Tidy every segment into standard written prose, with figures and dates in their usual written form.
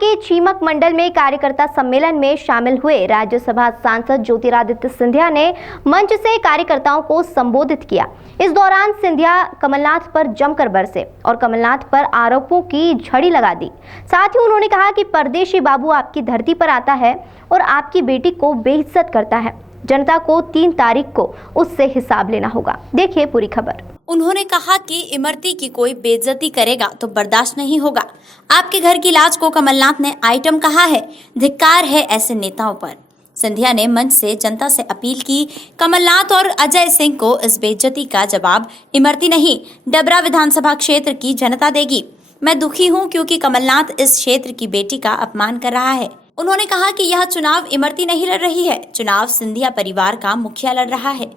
के चीमक मंडल में कार्यकर्ता सम्मेलन में शामिल हुए राज्यसभा सांसद ज्योतिरादित्य सिंधिया ने मंच से कार्यकर्ताओं को संबोधित किया। इस दौरान सिंधिया कमलनाथ पर जमकर बरसे और कमलनाथ पर आरोपों की झड़ी लगा दी। साथ ही उन्होंने कहा कि परदेशी बाबू आपकी धरती पर आता है और आपकी बेटी को बेइज्जत करता है। जनता को 3 तारीख को उससे हिसाब लेना होगा। देखिए पूरी खबर। उन्होंने कहा कि इमरती की कोई बेइज्जती करेगा तो बर्दाश्त नहीं होगा। आपके घर की लाज को कमलनाथ ने आइटम कहा है। धिक्कार है ऐसे नेताओं पर। सिंधिया ने मंच से जनता से अपील की, कमलनाथ और अजय सिंह को इस बेइज्जती का जवाब इमरती नहीं, डबरा विधानसभा क्षेत्र की जनता देगी। मैं दुखी हूं क्योंकि कमलनाथ इस क्षेत्र की बेटी का अपमान कर रहा है। उन्होंने कहा कि यह चुनाव इमरती नहीं लड़ रही है, चुनाव सिंधिया परिवार का मुखिया लड़ रहा है।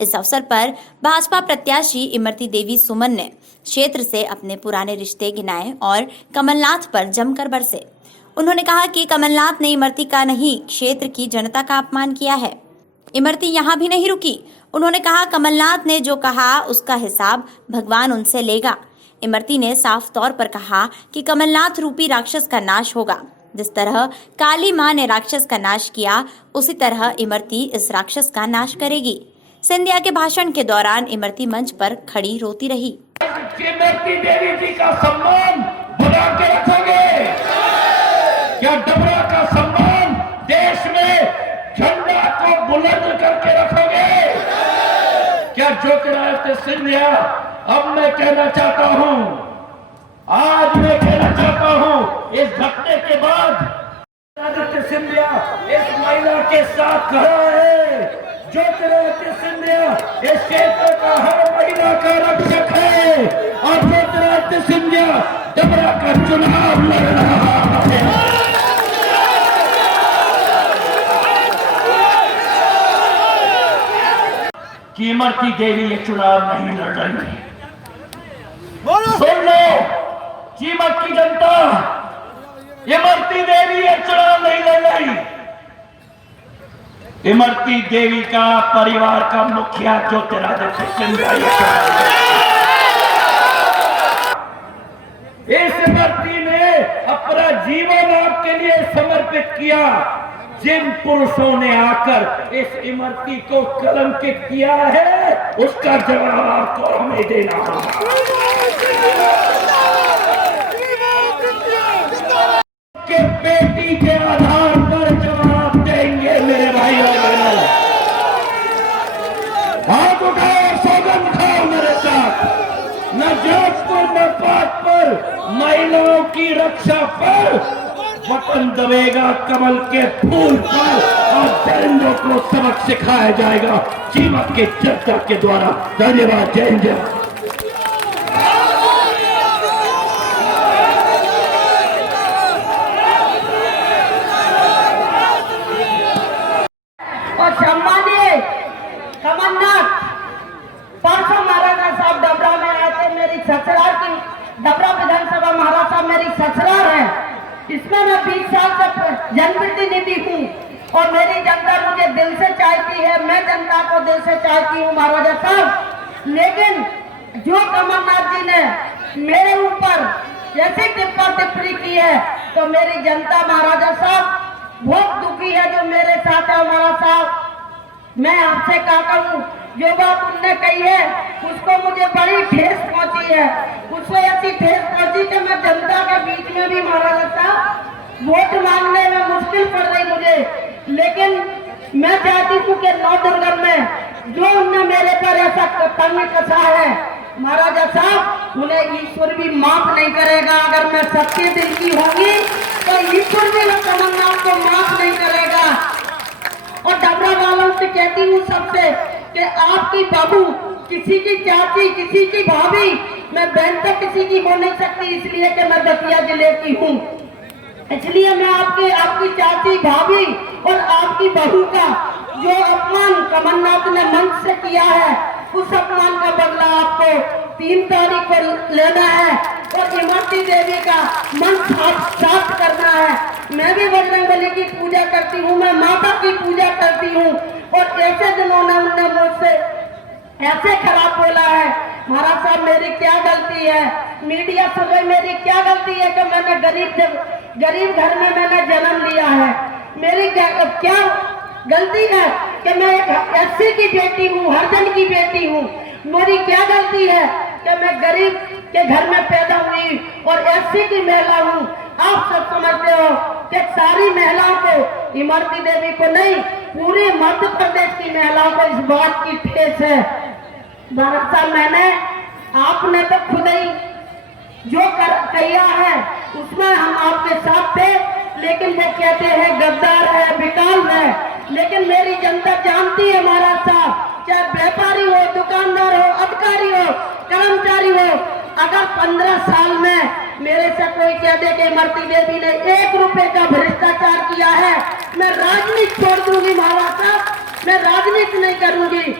इस अवसर पर भाजपा प्रत्याशी इमरती देवी सुमन ने क्षेत्र से अपने पुराने रिश्ते गिनाए और कमलनाथ पर जमकर बरसे। उन्होंने कहा कि कमलनाथ ने इमरती का नहीं, क्षेत्र की जनता का अपमान किया है। इमरती यहाँ भी नहीं रुकी। उन्होंने कहा कमलनाथ ने जो कहा उसका हिसाब भगवान उनसे लेगा। इमरती ने साफ तौर पर कहा कि कमलनाथ रूपी राक्षस का नाश होगा। जिस तरह काली मां ने राक्षस का नाश किया, उसी तरह इमरती इस राक्षस का नाश करेगी। सिंधिया के भाषण के दौरान इमरती मंच पर खड़ी रोती रही। इमरती देवी जी का सम्मान बना के रखोगे क्या? डबरा का सम्मान देश में झंडा को बुलंद करके रखोगे क्या? ज्योतिरादित्य सिंधिया, अब मैं कहना चाहता हूं, आज मैं कहना चाहता हूं, इस घटने के बाद ज्योतिरादित्य सिंधिया इस महिला के साथ खड़ा है। ज्योतिरादित्य सिंधिया इस क्षेत्र का हर महिला का रक्षक है और ज्योतिरादित्य सिंधिया डबरा का चुनाव लड़ रहा है। कि इमरती देवी ये चुनाव नहीं लड़ रही। सुन लो चीमक की जनता, इमरती देवी ये चुनाव नहीं लड़ रही। इमरती देवी का परिवार का मुखिया ज्योतिरादित्य सिंधिया। इस इमरती ने अपना जीवन आपके लिए समर्पित किया। जिन पुरुषों ने आकर इस इमरती को कलंकित किया है, उसका जवाब आपको हमें देना होगा। कि बेटी के आधार पर जवाब देंगे मेरे भाई और बहनों। हाथ उठाओ, सौगंध खाओ मेरे साथ। न जात पर, न पात पर, महिलाओं की रक्षा पर वतन दबेगा कमल के फूल पर और दरिंदों को सबक सिखाया जाएगा चीमक के जनता के द्वारा। धन्यवाद। जय हिंद। और सम्मानीय कमलनाथ परसों महाराजा साहब डबरा में आए थे। मेरी ससुराल की डबरा विधानसभा महाराज साहब मेरी ससुराल है। इसमें मैं 20 साल से जनप्रतिनिधि हूँ और मेरी जनता मुझे दिल से चाहती है। मैं जनता को दिल से चाहती हूँ महाराजा साहब। लेकिन जो कमलनाथ जी ने मेरे ऊपर ऐसी टिप्पा टिप्पणी की है तो मेरी जनता महाराजा साहब बहुत दुखी है। जो मेरे साथ है महाराज साहब, मैं आपसे कहता हूँ जो बात उनने कही है उसको मुझे बड़ी ठेस पहुंची है। उसको ऐसी ठेस पहुंची कि मैं जनता के बीच में भी महाराजा साहब वोट मांगने में मुश्किल पड़ रही मुझे। लेकिन मैं चाहती हूँ कि 9 दुर्गम में जो उनने मेरे पर ऐसा तंग कसा है महाराजा साहब, उन्हें ईश्वर भी माफ नहीं करेगा। अगर मैं सच्चे दिल की होंगी तो ईश्वर भी कमलनाथ को माफ नहीं करेगा। और डबरा वालों से कहती हूँ सबसे कि आपकी बाबू, किसी की चाची, किसी की भाभी, मैं बहन तो किसी की हो नहीं सकती इसलिए कि मैं दतिया जिले की हूँ। इसलिए मैं आपकी चाची, भाभी और आपकी बहू का जो अपमान कमलनाथ ने मंच से किया है, उस अपमान का बदला आपको 3 तारीख को लेना है और इमरती देवी का मन साफ करना है। मैं भी बजरंगबली की पूजा करती हूँ, मैं माता की पूजा करती हूँ और ऐसे दिनों में उन्होंने मुझसे ऐसे खराब बोला है। महाराज साहब मेरी क्या गलती है? मीडिया सुबह मेरी क्या गलती है कि मैंने गरीब गरीब घर में मैंने जन्म लिया है। मेरी क्या गलती है कि मैं एक एससी की बेटी हूँ, हरिजन की बेटी हूँ। मेरी क्या गलती है कि मैं गरीब के घर में पैदा हुई और एससी की महिला हूँ। आप सब समझते हो कि सारी महिलाओं को, इमरती देवी को नहीं, पूरे मध्य प्रदेश की महिलाओं को इस बात की ठेस है। दरअसल मैंने, आपने तो खुद ही जो किया है उसमें हम आपके साथ थे, लेकिन वो कहते हैं गद्दार है, विकाल है। लेकिन मेरी जनता जानती है महाराज साहब, चाहे व्यापारी हो, दुकानदार हो, अधिकारी हो, कर्मचारी हो, अगर 15 साल में मेरे से कोई कह दे कि इमरती देवी ने 1 रुपए का भ्रष्टाचार किया है, मैं राजनीति छोड़ दूंगी महाराज साहब, मैं राजनीति नहीं करूंगी।